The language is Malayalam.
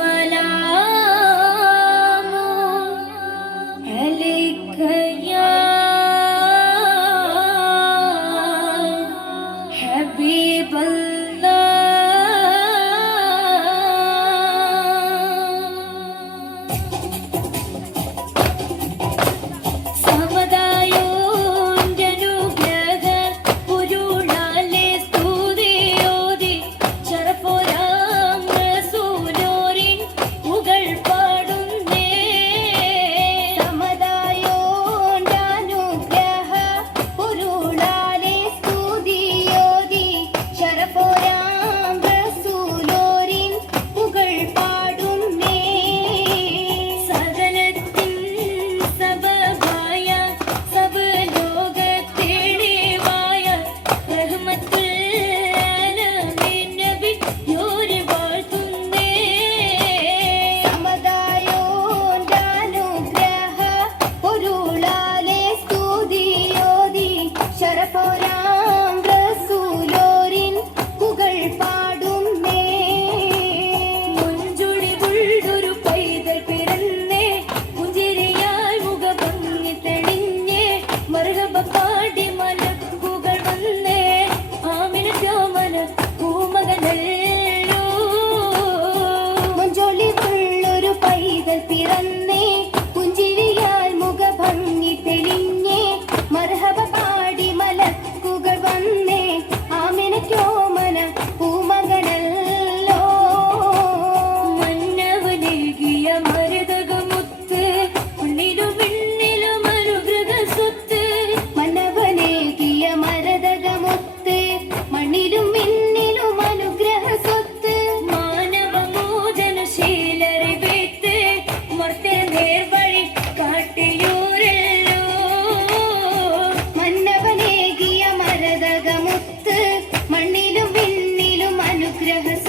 والسلام crianças